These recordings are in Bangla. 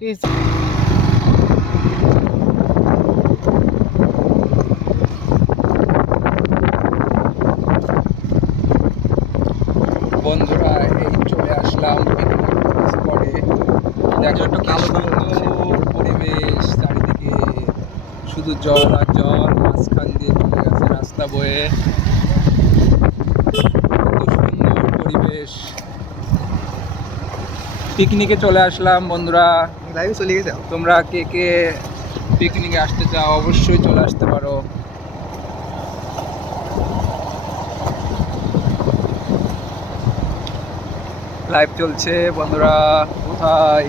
বন্ধুরা এই চলে আসলাম স্পটে। দেখো পরিবেশ, চারিদিকে শুধু জল আর জল, মাঝখান দিয়ে চলে গেছে রাস্তা বয়ে। সুন্দর পরিবেশ, পিকনিকে চলে আসলাম বন্ধুরা। লাইভ চলে গেছে। তোমরা কে কে পিকনিকে আসতে চাও অবশ্যই চলে আসতে পারো। লাইভ চলছে বন্ধুরা। কোথায়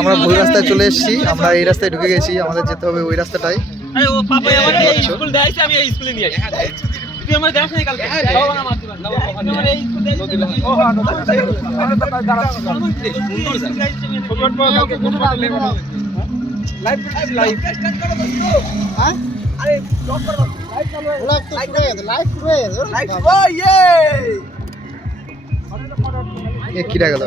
আমরা ভুল রাস্তায় চলে এসেছি। আমরা এই রাস্তায় ঢুকে গেছি, আমাদের যেতে হবে ওই রাস্তাটাই। কিরা গেল